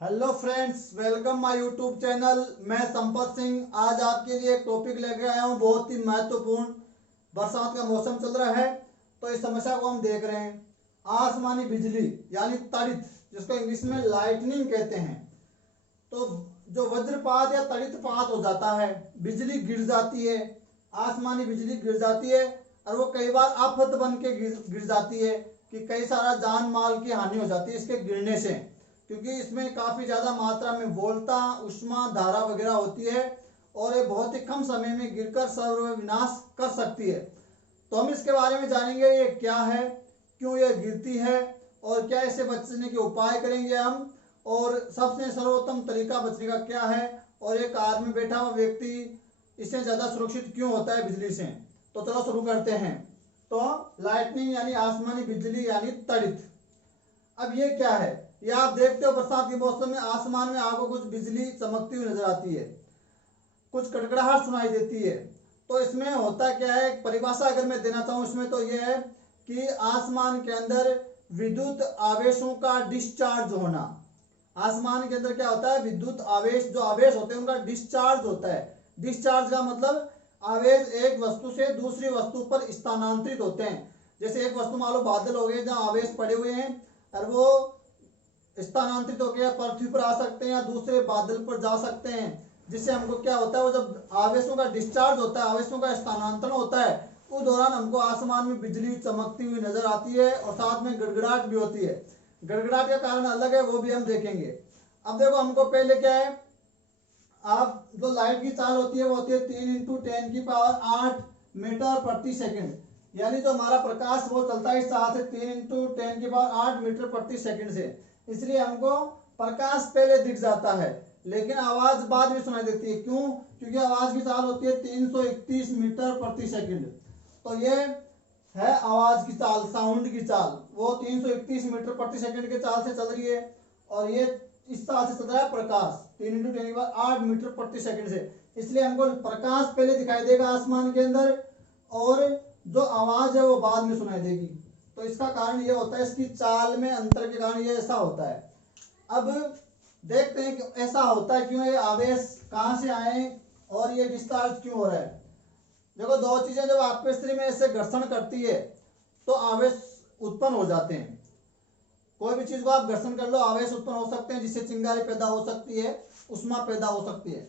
Hello friends, welcome my YouTube channel. मैं संपत सिंह आज आपके लिए एक टॉपिक लेके आया हूँ, बहुत ही महत्वपूर्ण। बरसात का मौसम चल रहा है तो इस समस्या को हम देख रहे हैं। आसमानी बिजली यानी तड़ित, जिसको इंग्लिश में लाइटनिंग कहते हैं। तो जो वज्रपात या तड़ितपात हो जाता है, बिजली गिर जाती है, आसमानी बिजली गिर जाती है और वो कई बार आफत बन के गिर जाती है कि कई सारा जान माल की हानि हो जाती है इसके गिरने से, क्योंकि इसमें काफ़ी ज़्यादा मात्रा में वोल्टा, उष्मा, धारा वगैरह होती है और ये बहुत ही कम समय में गिरकर सर्वविनाश कर सकती है। तो हम इसके बारे में जानेंगे, ये क्या है, क्यों ये गिरती है और क्या इससे बचने के उपाय करेंगे हम, और सबसे सर्वोत्तम तरीका बचने का क्या है, और एक कार में बैठा हुआ व्यक्ति इससे ज़्यादा सुरक्षित क्यों होता है बिजली से। तो चलो शुरू करते हैं। तो लाइटनिंग यानी आसमानी बिजली यानी तड़ित। अब ये क्या है, ये आप देखते हो बरसात के मौसम में आसमान में आपको कुछ बिजली चमकती हुई नजर आती है, कुछ कड़कड़ाहट सुनाई देती है। तो इसमें होता क्या है, एक परिभाषा अगर मैं देना चाहूँ इसमें तो ये है कि आसमान के अंदर विद्युत आवेशों का डिस्चार्ज होना। आसमान के अंदर क्या होता है, विद्युत आवेश, जो आवेश होते हैं उनका डिस्चार्ज होता है। डिस्चार्ज का मतलब आवेश एक वस्तु से दूसरी वस्तु पर स्थानांतरित होते हैं। जैसे एक वस्तु मान लो बादल हो गए जहाँ आवेश पड़े हुए हैं और वो स्थानांतरित होकर या पृथ्वी पर आ सकते हैं या दूसरे बादल पर जा सकते हैं, जिससे हमको क्या होता है, वो जब आवेशों का डिस्चार्ज होता है, आवेशों का स्थानांतरण होता है, उस दौरान हमको आसमान में बिजली चमकती हुई नजर आती है और साथ में गड़गड़ाहट भी होती है। गड़गड़ाहट का कारण अलग है, वो भी हम देखेंगे। अब देखो हमको पहले क्या है, आप जो लाइट की चाल होती है वो होती है 3 × 10⁸ मीटर प्रति सेकंड, यानी जो हमारा प्रकाश वो चलता है इस चाल से 3 × 10⁸ मीटर प्रति सेकंड से। इसलिए हमको प्रकाश पहले दिख जाता है लेकिन आवाज बाद में सुनाई देती है। क्यों? क्योंकि आवाज की चाल होती है 331 मीटर प्रति सेकंड। तो ये है आवाज की चाल, साउंड की चाल, वो 331 मीटर प्रति सेकंड के चाल से चल रही है। और ये इस चाल से चल रहा है प्रकाश 3 × 10⁸ मीटर प्रति सेकंड से। इसलिए हमको प्रकाश पहले दिखाई देगा आसमान के अंदर और जो आवाज है वो बाद में सुनाई देगी। तो इसका कारण ये होता है, इसकी चाल में अंतर के कारण ये ऐसा होता है। अब देखते हैं कि ऐसा होता है क्यों, ये आवेश कहां से आए और ये डिस्चार्ज क्यों हो रहा है। देखो दो चीजें जब आपस में ऐसे घर्षण करती है तो आवेश उत्पन्न हो जाते हैं। कोई भी चीज को आप घर्षण कर लो, आवेश उत्पन्न हो सकते हैं, जिससे चिंगारी पैदा हो सकती है, उष्मा पैदा हो सकती है।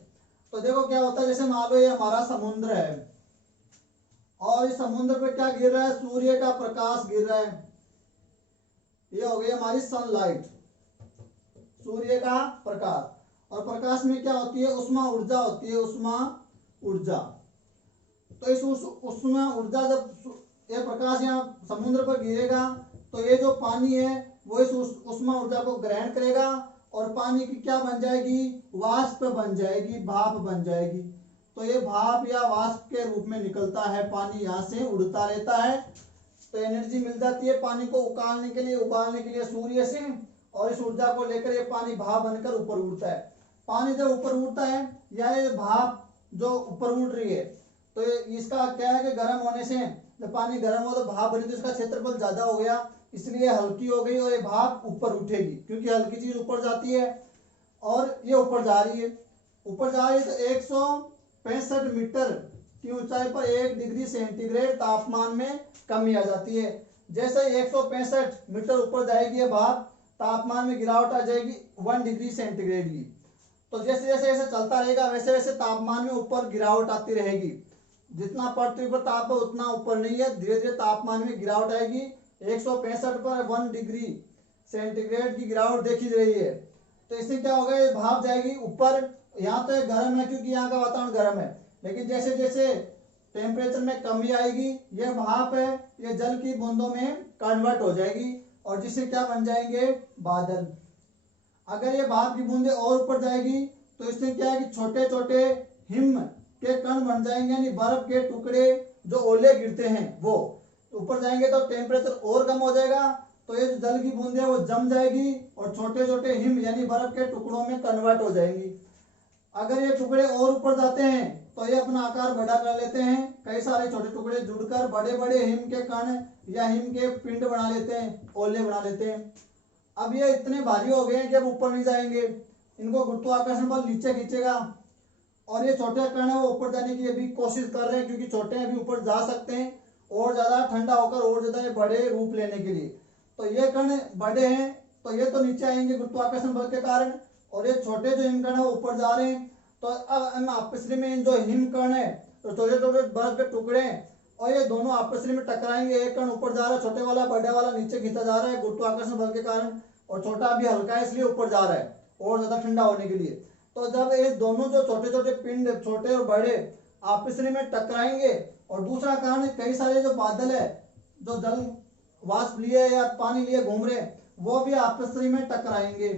तो देखो क्या होता है, जैसे मान लो ये हमारा समुद्र है और इस समुद्र पे क्या गिर रहा है, सूर्य का प्रकाश गिर रहा है। ये हो गई हमारी सनलाइट, सूर्य का प्रकाश। और प्रकाश में क्या होती है, उष्मा ऊर्जा होती है, उष्मा ऊर्जा। तो इस उष्मा ऊर्जा, जब ये प्रकाश यहाँ समुद्र पर गिरेगा तो ये जो पानी है वो इस उष्मा ऊर्जा को ग्रहण करेगा और पानी की क्या बन जाएगी, वाष्प बन जाएगी, भाप बन जाएगी। तो ये भाप या वाष्प के रूप में निकलता है, पानी यहाँ से उड़ता रहता है। तो एनर्जी मिल जाती है पानी को उबालने के लिए सूर्य से, और इस ऊर्जा को लेकर ये पानी भाप बनकर ऊपर उड़ता है। पानी जब ऊपर उड़ता है या ये भाप जो ऊपर उड़ रही है, तो इसका क्या है कि गर्म होने से, जब पानी गर्म हो तो भाप बनी तो इसका क्षेत्रफल ज्यादा हो गया, इसलिए हल्की हो गई और ये भाप ऊपर उठेगी, क्योंकि हल्की चीज ऊपर जाती है और ये ऊपर जा रही है। तो 165 मीटर की ऊंचाई पर 1 डिग्री सेंटीग्रेड तापमान में कमी आ जाती है। जैसे 165 मीटर ऊपर जाएगी ये भाप, तापमान में गिरावट आ जाएगी 1 डिग्री सेंटीग्रेड की। तो जैसे जैसे ऐसे चलता रहेगा वैसे वैसे तापमान में ऊपर गिरावट आती रहेगी। जितना पृथ्वी पर ताप है उतना ऊपर नहीं है, धीरे धीरे तापमान में गिरावट आएगी। 165 पर 1 डिग्री सेंटीग्रेड की गिरावट देखी जा रही है। तो इससे क्या होगा, ये भाप जाएगी ऊपर। यहाँ तो गर्म है क्योंकि यहाँ का वातावरण गर्म है, लेकिन जैसे जैसे टेम्परेचर में कमी आएगी, ये भाप है ये जल की बूंदों में कन्वर्ट हो जाएगी और जिससे क्या बन जाएंगे, बादल। अगर ये भाप की बूंदे और ऊपर जाएगी तो इससे क्या है कि छोटे छोटे हिम के कण बन जाएंगे, यानी बर्फ के टुकड़े जो ओले गिरते हैं वो ऊपर जाएंगे तो टेम्परेचर और कम हो जाएगा। तो ये जो जल की बूंदे वो जम जाएगी और छोटे छोटे हिम यानी बर्फ के टुकड़ों में कन्वर्ट हो जाएंगी। अगर ये टुकड़े और ऊपर जाते हैं तो ये अपना आकार बड़ा कर लेते हैं, कई सारे छोटे टुकड़े जुड़कर बड़े बड़े हिम के कण या हिम के पिंड बना लेते हैं, ओले बना लेते हैं। अब ये इतने भारी हो गए हैं कि अब ऊपर नहीं जाएंगे, इनको गुरुत्वाकर्षण बल नीचे खींचेगा और ये छोटे कण है वो ऊपर जाने की अभी कोशिश कर रहे हैं, क्योंकि छोटे हैं अभी ऊपर जा सकते हैं और ज्यादा ठंडा होकर और ज्यादा ये बड़े रूप लेने के लिए। तो ये कण बड़े हैं तो ये तो नीचे आएंगे गुरुत्वाकर्षण बल के कारण, और ये छोटे जो हिमकण है वो ऊपर जा रहे हैं। तो अब हम आपस में जो हिमकण है तो छोटे छोटे बर्फ के टुकड़े हैं और ये दोनों आपस में टकराएंगे। एक कण ऊपर जा रहा है छोटे वाला, बड़े वाला नीचे खींचा जा रहा है गुरुत्वाकर्षण बल के कारण, और छोटा अभी हल्का है इसलिए ऊपर जा रहा है और ज्यादा ठंडा होने के लिए। तो जब ये दोनों जो छोटे छोटे पिंड छोटे और बड़े आपस में टकराएंगे, और दूसरा कारण कई सारे जो बादल है जो जल वाष्प लिए या पानी लिए घूम रहे वो भी आपस में टकराएंगे।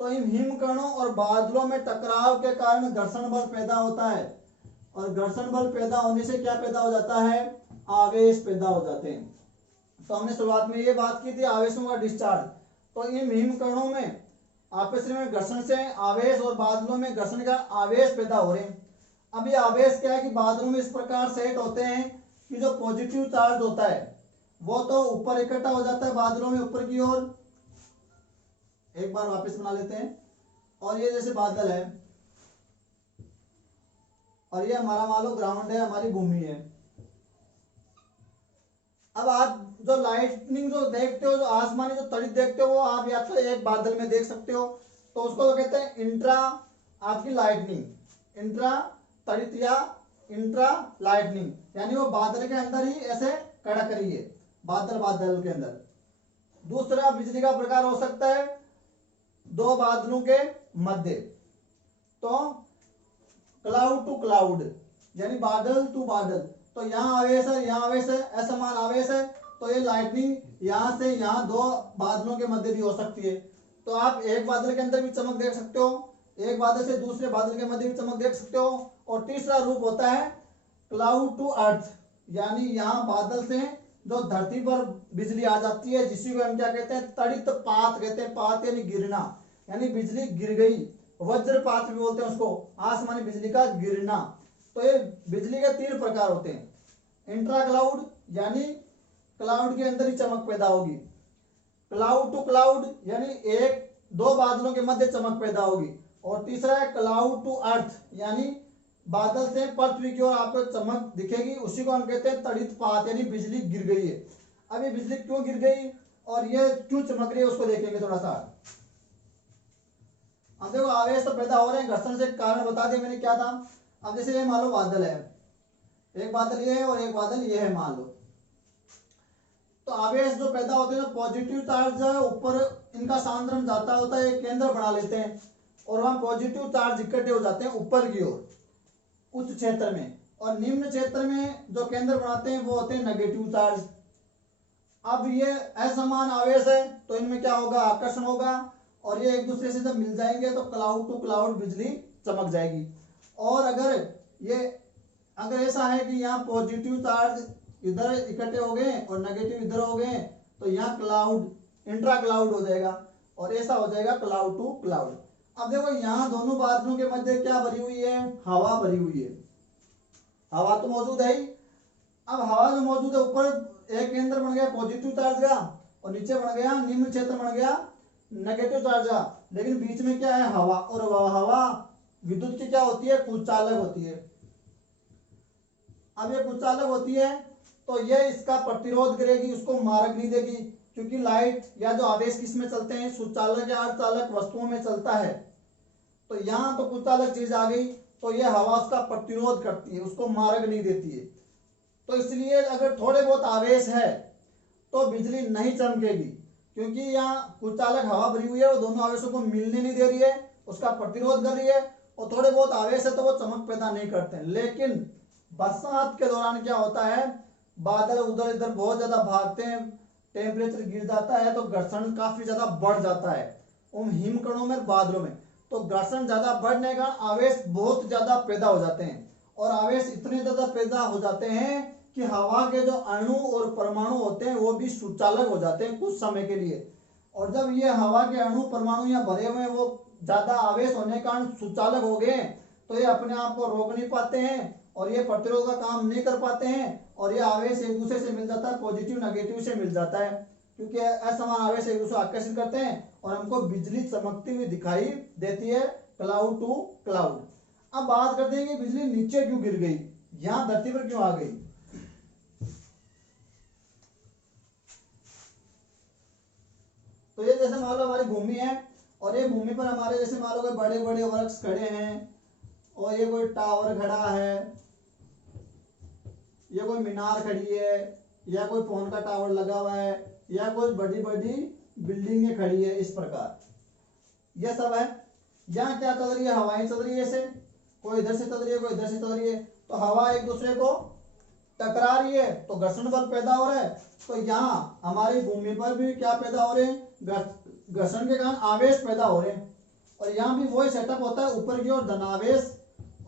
तो इन हिमकणों और बादलों में टकराव के कारण घर्षण बल पैदा होता है, और घर्षण बल पैदा होने से क्या पैदा हो जाता है, आवेश पैदा हो जाते हैं। तो हमने शुरुआत में ये बात की थी आवेशों का डिस्चार्ज। तो इन हिमकणों में आपस में घर्षण से आवेश और बादलों में घर्षण का आवेश पैदा हो रहे हैं। अब ये आवेश क्या है कि बादलों में इस प्रकार सेट होते हैं कि जो पॉजिटिव चार्ज होता है वो तो ऊपर इकट्ठा हो जाता है बादलों में ऊपर की ओर। एक बार वापस बना लेते हैं, और ये जैसे बादल है और ये हमारा मान लो ग्राउंड है, हमारी भूमि है। अब आप जो लाइटनिंग जो देखते हो, जो आसमानी जो तड़ित देखते हो वो आप या तो एक बादल में देख सकते हो, तो उसको तो कहते हैं इंट्रा आपकी लाइटनिंग, इंट्रा तड़ित या इंट्रा लाइटनिंग, यानी वो बादल के अंदर ही ऐसे कड़क रही है, बादल बादल के अंदर। दूसरा बिजली का प्रकार हो सकता है दो बादलों के मध्य, तो क्लाउड टू क्लाउड यानी बादल टू बादल। तो यहाँ आवेश है यहाँ आवेश है, असमान आवेश है, तो ये लाइटनिंग यहाँ से यहाँ दो बादलों के मध्य भी हो सकती है। तो आप एक बादल के अंदर भी चमक देख सकते हो, एक बादल से दूसरे बादल के मध्य भी चमक देख सकते हो। और तीसरा रूप होता है क्लाउड टू अर्थ, यानी यहाँ बादल से जो धरती पर बिजली आ जाती है, जिसी को हम क्या कहते हैं, तड़ित पात कहते हैं। पात यानी गिरना, यानी बिजली गिर गई, वज्रपात भी बोलते हैं उसको, आसमानी बिजली का गिरना। तो ये बिजली के तीन प्रकार होते हैं, इंट्रा क्लाउड यानी क्लाउड के अंदर ही चमक पैदा होगी, क्लाउड टू क्लाउड यानी एक दो बादलों के मध्य चमक पैदा होगी, और तीसरा है क्लाउड टू अर्थ यानी बादल से पृथ्वी की ओर आपको चमक दिखेगी, उसी को हम कहते हैं तड़ित पात यानी बिजली गिर गई है। अब ये बिजली क्यों गिर गई और ये क्यों चमक रही है उसको देखेंगे थोड़ा सा। अब देखो आवेश तो पैदा हो रहे हैं, घर्षण से कारण बता दिया मैंने क्या था। अब जैसे ये मान लो बादल है, एक बादल ये है और एक बादल ये है मान लो, तो आवेश जो पैदा होते हैं पॉजिटिव चार्ज ऊपर इनका सांद्रण जाता होता है, एक केंद्र बना लेते हैं और वहां पॉजिटिव चार्ज इकट्ठे हो जाते हैं ऊपर की ओर उच्च क्षेत्र में, और निम्न क्षेत्र में जो केंद्र बनाते हैं वो होते हैं नेगेटिव चार्ज। अब ये असमान आवेश है तो इनमें क्या होगा, आकर्षण होगा, और ये एक दूसरे से जब मिल जाएंगे तो क्लाउड टू क्लाउड बिजली चमक जाएगी। और अगर ऐसा है कि यहाँ पॉजिटिव चार्ज इधर इकट्ठे हो गए और नेगेटिव इधर हो गए, तो यहाँ क्लाउड इंट्रा क्लाउड हो जाएगा, और ऐसा हो जाएगा क्लाउड टू क्लाउड। अब देखो यहाँ दोनों बादलों के मध्य क्या भरी हुई है, हवा भरी हुई है, हवा तो मौजूद है ही। अब हवा जो मौजूद है ऊपर एक केंद्र बन गया पॉजिटिव चार्ज का, और नीचे बन गया निम्न क्षेत्र बन गया नेगेटिव चार्ज का, लेकिन बीच में क्या है, हवा। और हवा विद्युत की क्या होती है, कुचालक होती है। अब ये कुचालक होती है तो ये इसका प्रतिरोध करेगी, उसको मार्ग नहीं देगी, क्योंकि लाइट या जो आवेश किस में चलते हैं, सुचालक या अर्धचालक वस्तुओं में चलता है। तो यहाँ तो कुचालक चीज आ गई, तो ये हवा उसका प्रतिरोध करती है, उसको मार्ग नहीं देती है। तो इसलिए अगर थोड़े बहुत आवेश है तो बिजली नहीं चमकेगी, क्योंकि यहाँ कुचालक हवा भरी हुई है, वो दोनों आवेशों को मिलने नहीं दे रही है, उसका प्रतिरोध कर रही है, और थोड़े बहुत आवेश है तो वो चमक पैदा नहीं करते हैं। लेकिन बरसात के दौरान क्या होता है, बादल उधर इधर बहुत ज्यादा भागते हैं, टेम्परेचर गिर जाता है, तो घर्षण काफी ज्यादा बढ़ जाता है उन हिमकणों में बादलों में। तो घर्षण ज्यादा बढ़ने का आवेश बहुत ज्यादा पैदा हो जाते हैं, और आवेश इतने ज्यादा पैदा हो जाते हैं कि हवा के जो अणु और परमाणु होते हैं वो भी सुचालक हो जाते हैं कुछ समय के लिए। और जब ये हवा के अणु परमाणु या भरे हुए वो ज्यादा आवेश होने के कारण सुचालक हो गए, तो ये अपने आप को रोक नहीं पाते हैं और ये प्रतिरोध का काम नहीं कर पाते हैं, और ये आवेश एक दूसरे से मिल जाता है, पॉजिटिव नेगेटिव से मिल जाता है। क्योंकि असमान आवेश एक दूसरे आकर्षित करते हैं और हमको बिजली चमकती हुई दिखाई देती है क्लाउड टू क्लाउड। अब बात करते हैं कि बिजली नीचे क्यों गिर गई, यहां धरती पर क्यों आ गई। तो ये जैसे मान लो हमारी भूमि है और ये भूमि पर हमारे जैसे मान लो कोई बड़े बड़े वृक्ष खड़े हैं और ये कोई टावर खड़ा है, ये कोई मीनार खड़ी है या कोई फोन का टावर लगा हुआ है या कोई बड़ी बड़ी बिल्डिंगें खड़ी है, इस प्रकार यह सब है। यहाँ क्या चल रही है, हवाएं चल रही है, ऐसे कोई इधर से चल रही है कोई इधर से चल रही है, तो हवा एक दूसरे को टकरा रही है तो घर्षण बल पैदा हो रहा है। तो यहाँ हमारी भूमि पर भी क्या पैदा हो रहे हैं, घर्षण के कारण आवेश पैदा हो रहे हैं। और यहाँ भी वही सेटअप होता है, ऊपर की ओर धनावेश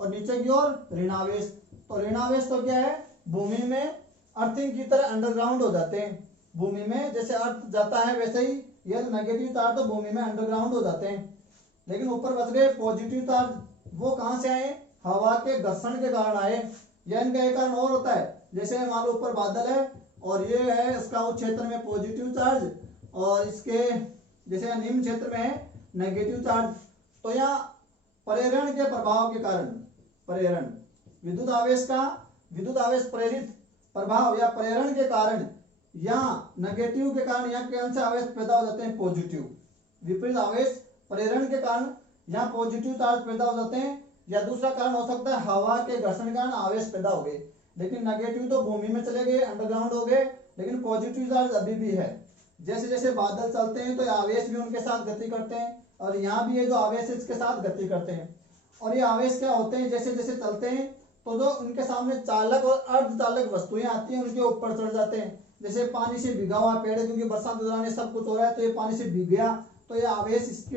और नीचे की ओर ऋणावेश। तो ऋणावेश तो क्या है, भूमि में अर्थिंग की तरह अंडरग्राउंड हो जाते हैं। भूमि में जैसे अर्थ जाता है वैसे ही ये नेगेटिव चार्ज तो भूमि में अंडरग्राउंड हो जाते हैं। लेकिन ऊपर बच गए पॉजिटिव चार्ज, वो कहां से आए, हवा के घर्षण के कारण आए। या इनका एक कारण और होता है, जैसे मान लो ऊपर बादल है और ये है इसका उस क्षेत्र में पॉजिटिव चार्ज और इसके जैसे निम्न क्षेत्र में है नेगेटिव चार्ज। तो यहाँ प्रेरण के प्रभाव के कारण, प्रेरण विद्युत आवेश का विद्युत आवेश प्रेरित प्रभाव या प्रेरण के कारण यहाँ नेगेटिव के कारण यहाँ कौन से आवेश पैदा हो जाते हैं, पॉजिटिव। विपरीत आवेश प्रेरण के कारण यहाँ पॉजिटिव चार्ज पैदा हो जाते हैं। या दूसरा कारण हो सकता है हवा के घर्षण के कारण आवेश पैदा हो गए, लेकिन नेगेटिव तो भूमि में चले गए, अंडरग्राउंड हो गए, लेकिन पॉजिटिव चार्ज अभी भी है। जैसे जैसे बादल चलते हैं तो आवेश भी उनके साथ गति करते हैं और यहाँ भी ये जो आवेश इसके साथ गति करते हैं। और ये आवेश क्या होते हैं, जैसे जैसे चलते हैं तो जो उनके सामने चालक और अर्धचालक वस्तुएं आती हैं उनके ऊपर चढ़ जाते हैं। जैसे पानी से भीगा हुआ पेड़ है, क्योंकि बरसात के दौरान सब कुछ हो रहा है तो ये पानी से भीग गया तो ये आवेश इसके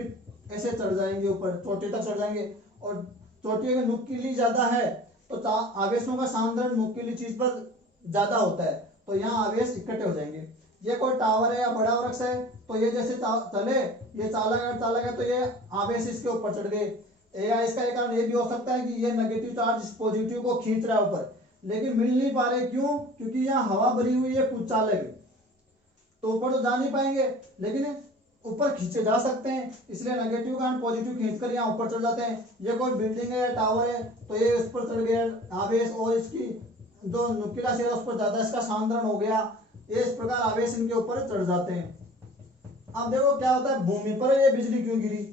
ऐसे चढ़ जाएंगे, ऊपर चोटी तक चढ़ जाएंगे। और चोटी अगर नुकीली ज्यादा है तो आवेशों का सांद्रण नुकीली चीज पर ज्यादा होता है तो यहाँ आवेश इकट्ठे हो जाएंगे। ये कोई टावर है या बड़ा वृक्ष है तो ये जैसे चले, ये चालक है तो ये आवेश इसके ऊपर चढ़ गए। या इसका एक कारण ये भी हो सकता है कि ये नेगेटिव चार्ज पॉजिटिव को खींच रहा है ऊपर, लेकिन मिल नहीं पा रहे, क्यों, क्योंकि यहाँ हवा भरी हुई है कुछ चालक, तो ऊपर तो जा नहीं पाएंगे लेकिन ऊपर खींचे जा सकते हैं, इसलिए नेगेटिव कारण पॉजिटिव खींचकर यहाँ ऊपर चढ़ जाते हैं। ये कोई बिल्डिंग है या टावर है तो ये उस पर चढ़ गया आवेश और इसकी जो नुकीला शेर उस पर ज्यादा इसका सांद्रण हो गया, ये इस प्रकार आवेश इनके ऊपर चढ़ जाते हैं। अब देखो क्या होता है, भूमि पर ये बिजली क्यों गिरी।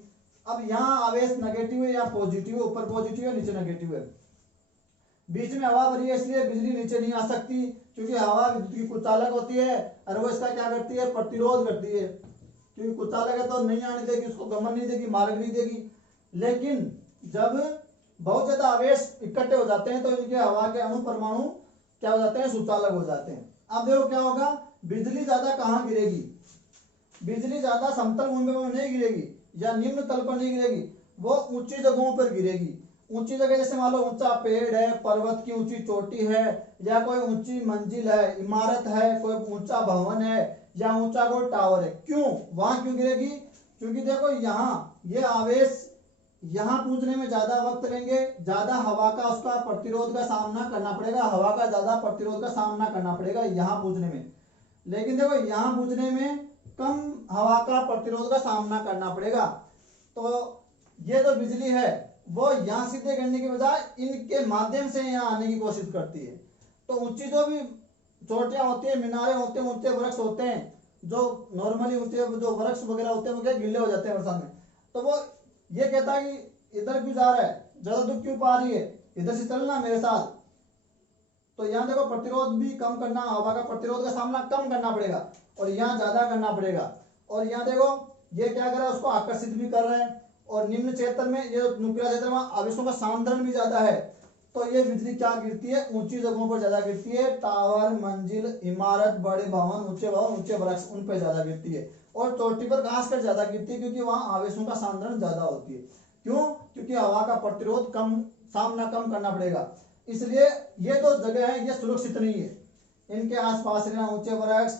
अब यहाँ आवेश नेगेटिव है या पॉजिटिव है, ऊपर पॉजिटिव है नीचे नेगेटिव है, बीच में हवा भरी है इसलिए बिजली नीचे नहीं आ सकती, क्योंकि हवा विद्युत की कुचालक होती है और वो इसका क्या करती है, प्रतिरोध करती है। क्योंकि कुचालक है तो नहीं आने देगी, उसको गमन नहीं देगी, मार्ग नहीं देगी। लेकिन जब बहुत ज्यादा आवेश इकट्ठे हो जाते हैं तो इनके हवा के अणु परमाणु क्या हो जाते हैं, सुचालक हो जाते हैं। अब देखो क्या होगा, बिजली ज्यादा कहाँ गिरेगी, बिजली ज्यादा समतल भूमि में नहीं गिरेगी या निम्न तल पर नहीं गिरेगी, वो ऊंची जगहों पर गिरेगी। ऊंची जगह जैसे मान लो ऊंचा पेड़ है, पर्वत की ऊंची चोटी है या कोई ऊंची मंजिल है, इमारत है, कोई ऊंचा भवन है या ऊंचा कोई टावर है, क्यों वहां क्यों गिरेगी, क्योंकि देखो यहाँ ये आवेश यहाँ पहुंचने में ज्यादा वक्त लेंगे, ज्यादा हवा का उसका प्रतिरोध का सामना करना पड़ेगा, हवा का ज्यादा प्रतिरोध का सामना करना पड़ेगा यहाँ पहुंचने में। लेकिन देखो यहाँ पहुंचने में कम हवा का प्रतिरोध का सामना करना पड़ेगा। तो ये जो बिजली है वो यहाँ सीधे करने के बजाय इनके माध्यम से यहाँ आने की कोशिश करती है। तो ऊंची जो भी चोटियां होती है, मीनारे होते हैं, ऊंचे वृक्ष होते हैं, जो नॉर्मली ऊंचे जो वृक्ष वगैरह होते हैं वो क्या गिले हो जाते हैं बरसात में, तो वो ये कहता है कि इधर क्यों जा रहा है, ज्यादा दुख क्यों पा रही है, इधर से चलना मेरे साथ। तो यहाँ देखो प्रतिरोध भी कम करना, हवा का प्रतिरोध का सामना कम करना पड़ेगा और यहाँ ज्यादा करना पड़ेगा। और यहाँ देखो ये क्या कर रहा है, उसको आकर्षित भी कर रहा है। और निम्न क्षेत्र में ये नुकीला क्षेत्र में आवेशों का सांद्रण भी ज्यादा है, तो ये बिजली क्या गिरती है, ऊंची जगहों पर ज्यादा गिरती है, टावर, मंजिल, इमारत, बड़े भवन, ऊंचे वृक्ष उन पर ज्यादा गिरती है। और चोटी पर खासकर ज्यादा गिरती है क्योंकि वहां आवेशों का सांद्रण ज्यादा होती है। क्यों, क्योंकि हवा का प्रतिरोध कम कम करना पड़ेगा, इसलिए ये जो जगह है ये सुरक्षित नहीं है। इनके आसपास रहना, ऊंचे वृक्ष,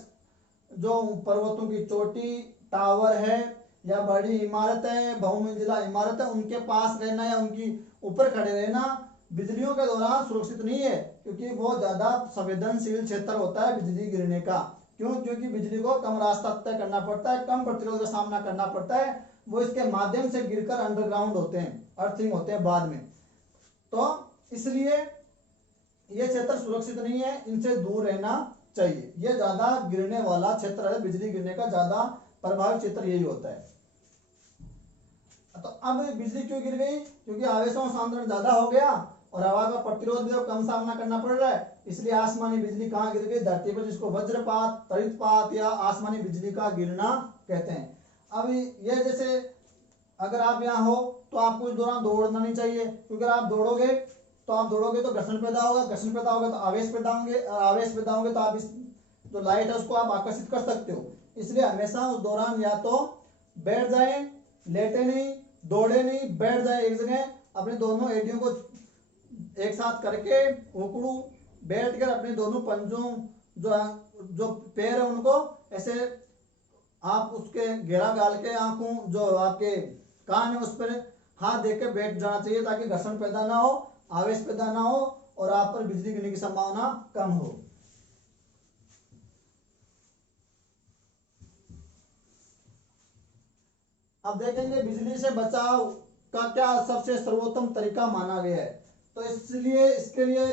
जो पर्वतों की चोटी, टावर है या बड़ी इमारत है, बहुमंजिला इमारत है, उनके पास रहना या उनकी ऊपर खड़े रहना बिजलियों के दौरान सुरक्षित नहीं है, क्योंकि वो ज्यादा संवेदनशील क्षेत्र होता है बिजली गिरने का। क्यों? क्योंकि बिजली को कम रास्ता तय करना पड़ता है, कम प्रतिरोध का सामना करना पड़ता है, वो इसके माध्यम से गिरकर अंडरग्राउंड होते हैं, अर्थिंग होते हैं बाद में। तो इसलिए ये क्षेत्र सुरक्षित नहीं है, इनसे दूर रहना चाहिए। ये ज्यादा गिरने वाला क्षेत्र है, बिजली गिरने का ज्यादा प्रभावित क्षेत्र यही होता है। तो अब बिजली क्यों गिर गई? क्योंकि आवेशों का सांद्रण ज्यादा हो गया और हवा का प्रतिरोध भी कम सामना करना पड़ रहा है, इसलिए आसमानी बिजली कहाँ गिर गई? धरती पर, जिसको वज्रपात, तड़ितपात या आसमानी बिजली का गिरना कहते हैं। अब ये जैसे अगर आप यहाँ हो तो आपको इस दौरान दौड़ना नहीं चाहिए, क्योंकि अगर आप दौड़ोगे तो घर्षण पैदा होगा, घर्षण पैदा होगा तो आवेश पैदा होंगे तो आप इस जो लाइट है उसको आप आकर्षित कर सकते हो। इसलिए हमेशा उस दौरान या तो बैठ जाए, लेटे नहीं, दौड़े नहीं, बैठ जाए एक जगह, अपने दोनों एडियों को एक साथ करके उकड़ू बैठकर अपने दोनों पंजों जो पैर है उनको ऐसे आप उसके घेरा डाल के, आंखों जो आपके कान है उस पर हाथ दे के बैठ जाना चाहिए, ताकि घर्षण पैदा ना हो, आवेश पैदा ना हो और आप पर बिजली गिरने की संभावना कम हो। अब देखेंगे बिजली से बचाव का क्या सबसे सर्वोत्तम तरीका माना गया है। तो इसके लिए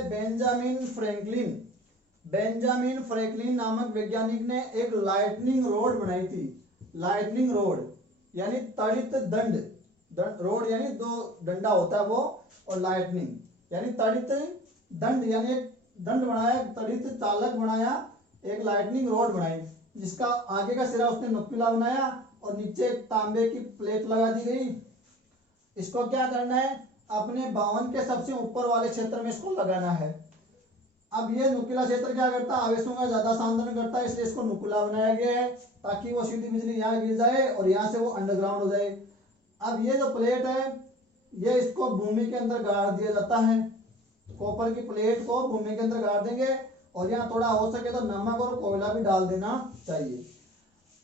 बेंजामिन फ्रैंकलिन नामक वैज्ञानिक ने एक लाइटनिंग रोड बनाई थी। लाइटनिंग रोड यानी तड़ित दंड, रोड यानी दो डंडा होता है वो, और लाइटनिंग यानी तड़ित दंड, यानी एक दंड बनाया, तड़ित चालक बनाया, एक लाइटनिंग रोड बनाई, जिसका आगे का सिरा उसने नुकीला बनाया और नीचे एक तांबे की प्लेट लगा दी गई। इसको क्या करना है? अपने बावन के सबसे ऊपर वाले क्षेत्र में इसको लगाना है। अब ये नुकीला क्षेत्र क्या करता है? आवेशों का ज्यादा सांद्रण करता है, इसलिए इसको नुकीला बनाया गया है ताकि वो सीधी बिजली यहाँ गिर जाए और यहाँ से वो अंडरग्राउंड हो जाए। अब ये जो प्लेट है ये इसको भूमि के अंदर गाड़ दिया जाता है, कॉपर की प्लेट को भूमि के अंदर गाड़ देंगे और यहाँ थोड़ा हो सके तो नमक और कोयला भी डाल देना चाहिए।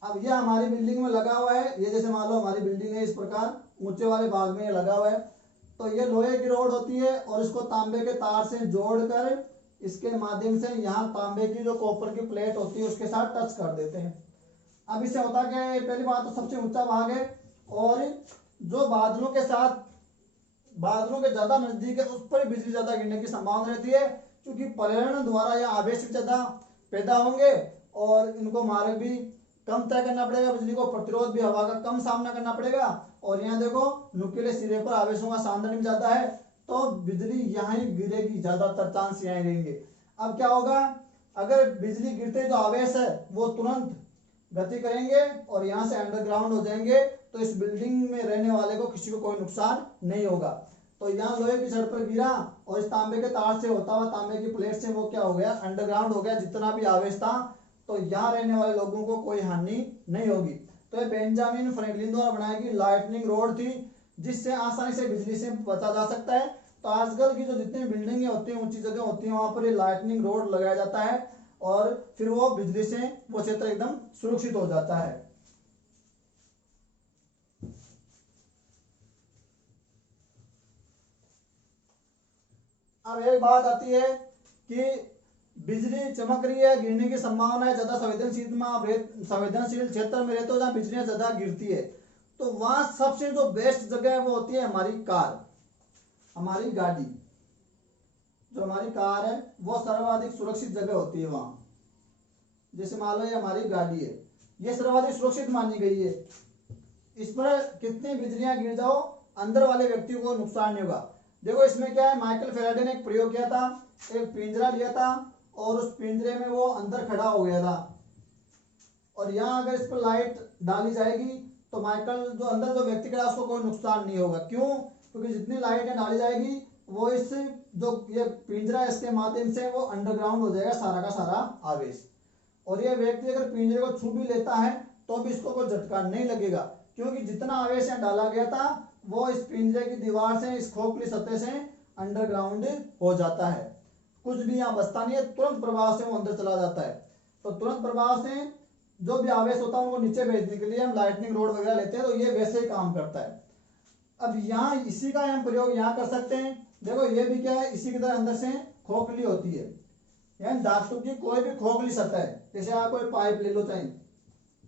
अब ये हमारी बिल्डिंग में लगा हुआ है, ये जैसे मान लो हमारी बिल्डिंग है इस प्रकार, ऊंचे वाले भाग में ये लगा हुआ है, तो ये लोहे की रोड होती है और इसको तांबे के तार से जोड़कर इसके माध्यम से यहाँ तांबे की जो कॉपर की प्लेट होती है उसके साथ टच कर देते हैं। अब इससे होता क्या है? पहली बात तो सबसे ऊंचा भाग है और जो बादलों के ज्यादा नजदीक है उस पर बिजली ज्यादा गिरने की संभावना रहती है, क्योंकि पर्यावरण द्वारा या आवेश ज्यादा पैदा होंगे और इनको मार्ग भी कम तय करना पड़ेगा, बिजली को प्रतिरोध भी हवा का कम सामना करना पड़ेगा। और यहाँ देखो नुकीले सिरे पर आवेशों का सांद्रण भी ज्यादा है, तो बिजली यहाँ ही गिरेगी, ज्यादातर चांस यहाँ रहेंगे। अब क्या होगा? अगर बिजली गिरते जो आवेश है वो तुरंत गति करेंगे और यहाँ से अंडरग्राउंड हो जाएंगे, तो इस बिल्डिंग में रहने वाले को किसी को कोई नुकसान नहीं होगा। तो यहाँ लोहे की छड़ पर गिरा और इस तांबे के तार से होता हुआ तांबे की प्लेट से वो क्या हो गया? अंडरग्राउंड हो गया, जितना भी आवेश था, तो यहाँ रहने वाले लोगों को कोई हानि नहीं होगी। तो ये बेंजामिन फ्रैंकलिन द्वारा बनाई गई लाइटनिंग रोड थी, जिससे आसानी से बिजली से बचा जा सकता है। तो आजकल की जो जितनी बिल्डिंगें होती हैं, ऊंची जगह होती हैं, वहां पर ये लाइटनिंग रोड लगाया जाता है और फिर वो बिजली से वो क्षेत्र एकदम सुरक्षित हो जाता है। अब एक बात आती है कि बिजली चमक रही है, गिरने की संभावना है, ज्यादा संवेदनशील क्षेत्र में रहते हो जहाँ बिजली ज्यादा गिरती है, तो वहां सबसे जो बेस्ट जगह है वो होती है हमारी कार, हमारी गाड़ी। जो हमारी कार है वो सर्वाधिक सुरक्षित जगह होती है वहां। जैसे मान लो ये हमारी गाड़ी है, ये सर्वाधिक सुरक्षित मानी गई है, इस पर कितनी बिजलियां गिर जाओ अंदर वाले व्यक्ति को नुकसान नहीं होगा। देखो इसमें क्या है, माइकल फैराडे ने एक प्रयोग किया था, एक पिंजरा लिया था और उस पिंजरे में वो अंदर खड़ा हो गया था, और यहाँ अगर इस पर लाइट डाली जाएगी तो माइकल जो अंदर जो व्यक्ति खड़ा उसको कोई नुकसान नहीं होगा। क्यों? क्योंकि जितनी लाइट डाली जाएगी वो इस जो ये पिंजरा इसके माध्यम से वो अंडरग्राउंड हो जाएगा सारा का सारा आवेश, और ये व्यक्ति अगर पिंजरे को छू भी लेता है तो भी इसको कोई झटका नहीं लगेगा, क्योंकि जितना आवेश यहाँ डाला गया था वो इस पिंजरे की दीवार से, इस खोखली सतह से अंडरग्राउंड हो जाता है। कुछ भी यहाँ बचता नहीं है, तुरंत प्रभाव से वो अंदर चला जाता है। तो तुरंत प्रभाव से जो भी आवेश होता है उनको नीचे भेजने के लिए हम लाइटनिंग रोड वगैरह लेते हैं, तो ये वैसे ही काम करता है। अब यहाँ इसी का हम प्रयोग यहाँ कर सकते हैं। देखो ये भी क्या है, इसी की तरह अंदर से खोखली होती है, यानी धातु की कोई भी खोखली सतह, जैसे आप कोई पाइप ले लो, चाहे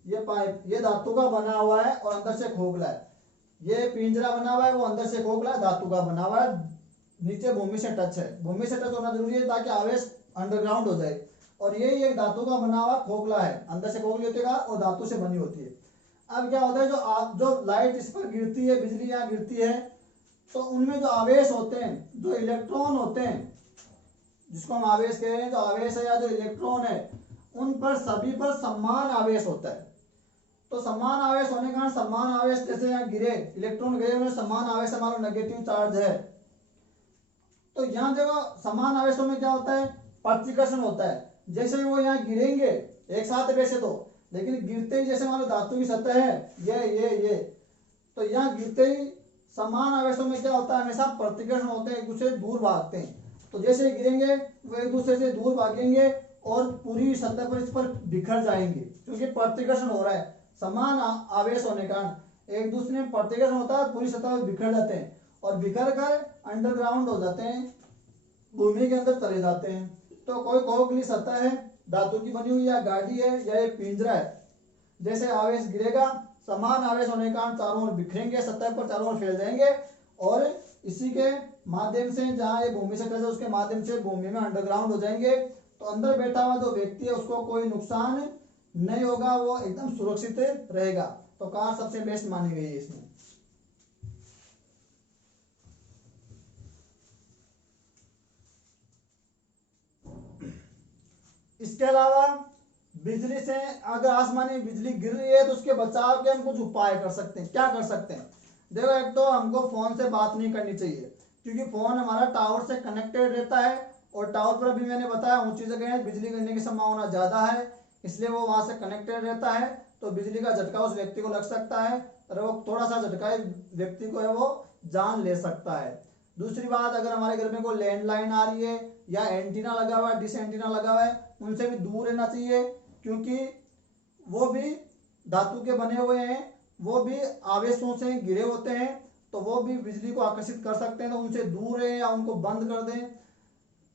ये पाइप, ये धातु का बना हुआ है और अंदर से खोखला है। ये पिंजरा बना हुआ है, वो अंदर से खोखला है, धातु का बना हुआ है, नीचे भूमि से टच है। भूमि से टच होना जरूरी है ताकि आवेश अंडरग्राउंड हो जाए। और ये एक धातु का बना हुआ खोखला है, अंदर से खोखली होती है और धातु से बनी होती है। अब क्या होता है, जो लाइट इस पर गिरती है, बिजली यहाँ गिरती है, तो उनमें जो आवेश होते हैं, जो इलेक्ट्रॉन होते हैं, जिसको हम आवेश कह रहे हैं, जो आवेश है या जो इलेक्ट्रॉन है, उन पर सभी पर समान आवेश होता है। तो समान आवेश होने के कारण समान आवेश, जैसे यहाँ गिरे इलेक्ट्रॉन गए, उन्हें समान आवेश, हमारा नेगेटिव चार्ज है। तो यहाँ देखो समान आवेशों में क्या होता है, प्रतिकर्षण होता है। जैसे वो यहाँ गिरेंगे एक साथ वैसे तो, लेकिन गिरते ही जैसे मान लो धातु की सतह है ये, तो यहाँ गिरते ही समान आवेशों में क्या होता है, हमेशा प्रतिकर्षण होते हैं, एक दूसरे से दूर भागते हैं। तो जैसे गिरेंगे वो एक दूसरे से दूर भागेंगे और पूरी सतह पर इस पर बिखर जाएंगे, क्योंकि प्रतिकर्षण हो रहा है। समान आवेश होने का एक दूसरे में प्रतिकर्षण होता है, पूरी सतह पर बिखर जाते हैं और बिखर कर अंडरग्राउंड हो जाते हैं, भूमि के अंदर चले जाते हैं। तो कोई खोखली सतह है, धातु की बनी हुई, या गाड़ी है, या एक पिंजरा है, जैसे आवेश गिरेगा, समान आवेश होने के कारण चारों ओर बिखरेंगे, सतह पर चारों ओर फैल जाएंगे और इसी के माध्यम से, जहां ये भूमि से टच है उसके माध्यम से भूमि में अंडरग्राउंड हो जाएंगे। तो अंदर बैठा हुआ जो व्यक्ति है उसको कोई नुकसान नहीं होगा, वो एकदम सुरक्षित रहेगा। तो कार सबसे बेस्ट मानी गई है इसमें। इसके अलावा बिजली से, अगर आसमानी बिजली गिर रही है तो उसके बचाव के हम कुछ उपाय कर सकते हैं। क्या कर सकते हैं, देखो एक तो हमको फोन से बात नहीं करनी चाहिए, क्योंकि फोन हमारा टावर से कनेक्टेड रहता है और टावर पर भी मैंने बताया ऊंची जगह है, बिजली गिरने की संभावना ज्यादा है, इसलिए वो वहां से कनेक्टेड रहता है। तो बिजली का झटका उस व्यक्ति को लग सकता है और वो थोड़ा सा झटका व्यक्ति को है वो जान ले सकता है। दूसरी बात, अगर हमारे घर में कोई लैंडलाइन आ रही है या एंटीना लगा हुआ है, डिश एंटीना लगा हुआ है, उनसे भी दूर रहना चाहिए, क्योंकि वो भी धातु के बने हुए हैं, वो भी आवेशों से घिरे होते हैं, तो वो भी बिजली को आकर्षित कर सकते हैं। तो उनसे दूर रहें या उनको बंद कर दें।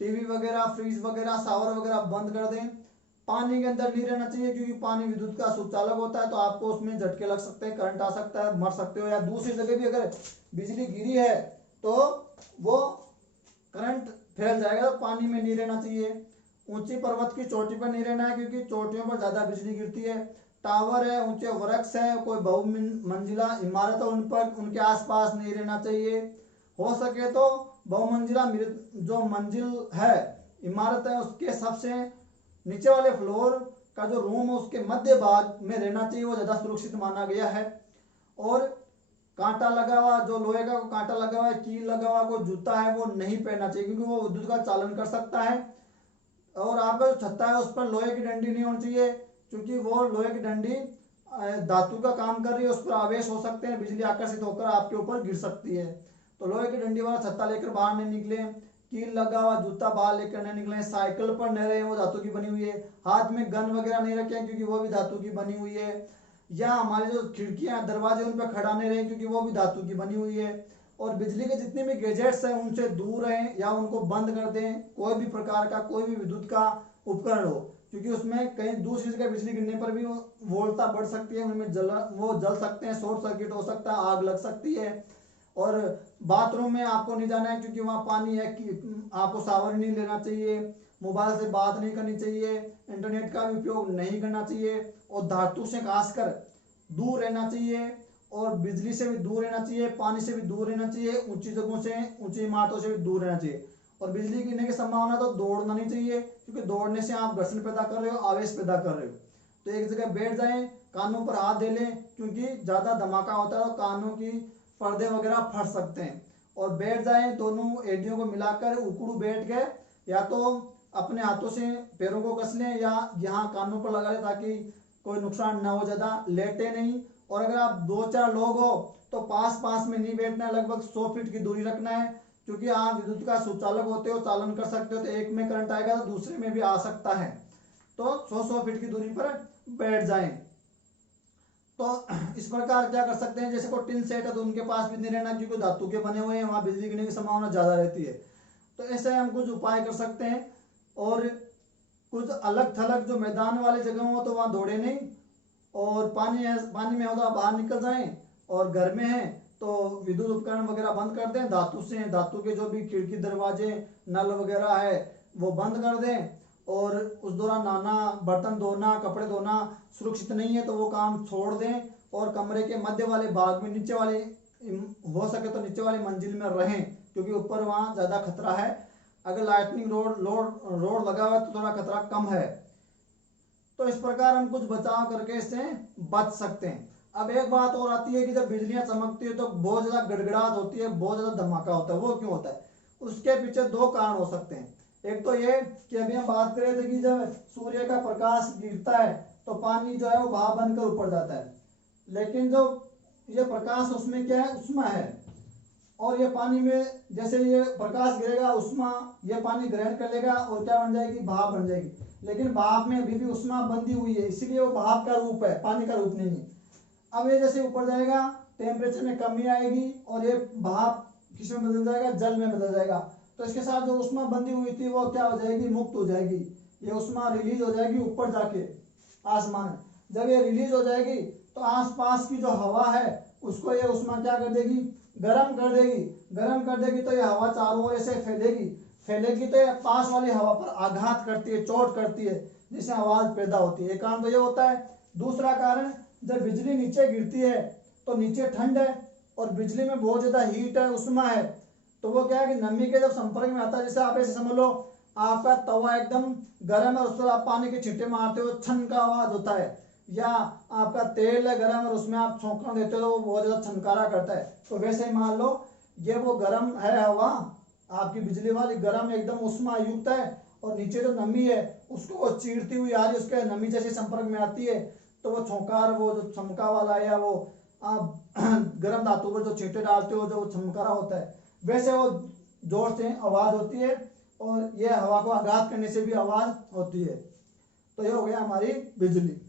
टीवी वगैरह, फ्रिज वगैरह, शावर वगैरह बंद कर दें। पानी के अंदर नहीं रहना चाहिए, क्योंकि पानी विद्युत का सुचालक होता है, तो आपको उसमें झटके लग सकते हैं, करंट आ सकता है, मर सकते हो। या दूसरी जगह भी अगर बिजली गिरी है तो वो करंट फैल जाएगा, तो पानी में नहीं रहना चाहिए। ऊंची पर्वत की चोटी पर नहीं रहना है, क्योंकि चोटियों पर ज्यादा बिजली गिरती है। टावर है, ऊंचे वृक्ष है, कोई बहुमंजिला इमारत है, उन पर, उनके आसपास नहीं रहना चाहिए। हो सके तो बहुमंजिला जो मंजिल है, इमारत है, उसके सबसे नीचे वाले फ्लोर का जो रूम है उसके मध्य भाग में रहना चाहिए, वो ज्यादा सुरक्षित माना गया है। और कांटा लगा हुआ, जो लोहे का कांटा लगा हुआ है, कील लगा हुआ कोई जूता है, वो नहीं पहनना चाहिए, क्योंकि वो विद्युत का चालन कर सकता है। और आपका जो छत्ता है उस पर लोहे की डंडी नहीं होनी चाहिए, क्योंकि वो लोहे की डंडी धातु का काम कर रही है, उस पर आवेश हो सकते हैं, बिजली आकर्षित होकर आपके ऊपर गिर सकती है। तो लोहे की डंडी वाला छत्ता लेकर बाहर नहीं निकले। कील लगा हुआ जूता बाहर लेकर नहीं निकले। साइकिल पर नहीं रहे, वो धातु की बनी हुई है। हाथ में गन वगैरह नहीं रखें, क्योंकि वो भी धातु की बनी हुई है। या हमारे जो खिड़कियां दरवाजे उन पर खड़ा नहीं रहे, क्योंकि वो भी धातु की बनी हुई है। और बिजली के जितने भी गैजेट्स हैं उनसे दूर रहें या उनको बंद कर दें। कोई भी प्रकार का कोई भी विद्युत का उपकरण हो, क्योंकि उसमें कहीं दूसरी जगह बिजली गिरने पर भी वोल्टता बढ़ सकती है, उनमें वो जल सकते हैं, शॉर्ट सर्किट हो सकता है, आग लग सकती है। और बाथरूम में आपको नहीं जाना है, क्योंकि वहाँ पानी है, कि आपको शावर नहीं लेना चाहिए। मोबाइल से बात नहीं करनी चाहिए, इंटरनेट का भी उपयोग नहीं करना चाहिए, और धातु से खासकर दूर रहना चाहिए, और बिजली से भी दूर रहना चाहिए, पानी से भी दूर रहना चाहिए, ऊंची जगहों से, ऊंची इमारतों से भी दूर रहना चाहिए। और बिजली गिरने की संभावना तो दौड़ना नहीं चाहिए, क्योंकि दौड़ने से आप घर्षण पैदा कर रहे हो, आवेश पैदा कर रहे हो। तो एक जगह बैठ जाएं, कानों पर हाथ दे लें, क्योंकि ज्यादा धमाका होता है तो कानों की पर्दे वगैरह फट सकते हैं। और बैठ जाएं, दोनों एडियों को मिलाकर उकड़ू बैठ के, या तो अपने हाथों से पैरों को कस लें या यहाँ कानों पर लगा लें, ताकि कोई नुकसान ना हो, ज्यादा लेटे नहीं। और अगर आप 2-4 लोग हो तो पास पास में नहीं बैठना है, लगभग 100 फीट की दूरी रखना है, क्योंकि आप विद्युत का सुचालक होते हो, चालन कर सकते हो, तो एक में करंट आएगा तो दूसरे में भी आ सकता है। तो 100 फीट की दूरी पर बैठ जाएं। तो इस प्रकार क्या कर सकते हैं, जैसे कोई टिन सेट है तो उनके पास भी नहीं रहना, क्योंकि धातु के बने हुए हैं, वहां बिजली गिरने की संभावना ज्यादा रहती है। तो ऐसे हम कुछ उपाय कर सकते हैं। और कुछ अलग थलग जो मैदान वाली जगह हो तो वहाँ दौड़े नहीं, और पानी में हो तो बाहर निकल जाएं, और घर में है तो विद्युत उपकरण वगैरह बंद कर दें, धातु के जो भी खिड़की दरवाजे नल वगैरह है वो बंद कर दें। और उस दौरान नहाना, बर्तन धोना, कपड़े धोना सुरक्षित नहीं है तो वो काम छोड़ दें, और कमरे के मध्य वाले भाग में नीचे वाले, हो सके तो नीचे वाली मंजिल में रहें, क्योंकि ऊपर वहाँ ज़्यादा खतरा है। अगर लाइटनिंग रोड लगा हुआ है तो थोड़ा खतरा कम है। तो इस प्रकार हम कुछ बचाव करके इससे बच सकते हैं। अब एक बात और आती है कि जब बिजलियां चमकती है तो बहुत ज्यादा गड़गड़ाहट होती है, बहुत ज्यादा धमाका होता है। वो क्यों होता है? उसके पीछे दो कारण हो सकते हैं। एक तो ये कि अभी हम बात कर रहे थे कि जब सूर्य का प्रकाश गिरता है तो पानी जो है वो भाप बनकर ऊपर जाता है, लेकिन जो ये प्रकाश उसमें क्या है, उष्मा है, और ये पानी में जैसे ये प्रकाश गिरेगा उष्मा ये पानी ग्रहण कर लेगा और क्या बन जाएगी, भाप बन जाएगी। लेकिन भाप में अभी भी उष्मा बंधी हुई है, इसीलिए वो भाप का रूप है, पानी का रूप नहीं है। अब ये जैसे ऊपर जाएगा टेम्परेचर में कमी आएगी और ये भाप किस में बदल जाएगा, जल में बदल जाएगा। तो इसके साथ जो उष्मा बंधी हुई थी वो क्या हो जाएगी, मुक्त हो जाएगी। ये उष्मा रिलीज हो जाएगी ऊपर जाके आसमान में। जब ये रिलीज हो जाएगी तो आसपास की जो हवा है उसको ये उष्मा क्या कर देगी, गर्म कर देगी। गर्म कर देगी तो ये हवा चारों ओर ऐसे फैलेगी तो ये पास वाली हवा पर आघात करती है, चोट करती है, जिससे आवाज पैदा होती है। एक कारण तो ये होता है। दूसरा कारण, जब बिजली नीचे गिरती है तो नीचे ठंड है और बिजली में बहुत ज्यादा हीट है, उष्मा है, तो वो क्या है कि नमी के जब संपर्क में आता है, जैसे आप ऐसे समझ लो आपका तवा एकदम गर्म है, उस पर आप पानी के छींटे मारते हो, छन का आवाज होता है। या आपका तेल है गर्म और उसमें आप छौंका देते हो तो वो बहुत ज्यादा छनकारा करता है। तो वैसे ही मान लो ये वो गर्म है हवा, आपकी बिजली वाली गर्म एकदम उष्मा युक्त है, और नीचे जो नमी है उसको वो चीरती हुई आ रही है, उसके नमी जैसे संपर्क में आती है तो वो छौंकार, वो जो चमका वाला या वो आप गर्म धातु पर जो छींटे डालते हो जो चमकारा होता है, वैसे वो जोर से आवाज होती है, और ये हवा को आघात करने से भी आवाज होती है। तो ये हो गया हमारी बिजली।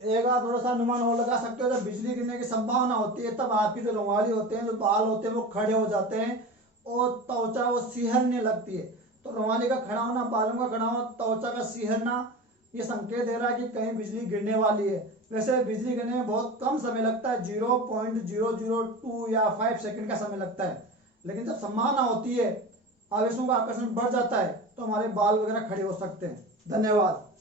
एक आप थोड़ा सा अनुमान और लगा सकते हो, जब बिजली गिरने की संभावना होती है तब आपकी जो रोंगाली होते हैं, जो बाल होते हैं वो खड़े हो जाते हैं और त्वचा वो सिहरने लगती है। तो रोंगाली का खड़ा होना, बालों का खड़ा होना, त्वचा का सिहरना, ये संकेत दे रहा है कि कहीं बिजली गिरने वाली है। वैसे बिजली गिरने में बहुत कम समय लगता है, 0.002 या 5 सेकंड का समय लगता है, लेकिन जब संभावना होती है, आवेशों का आकर्षण बढ़ जाता है, तो हमारे बाल वगैरह खड़े हो सकते हैं। धन्यवाद।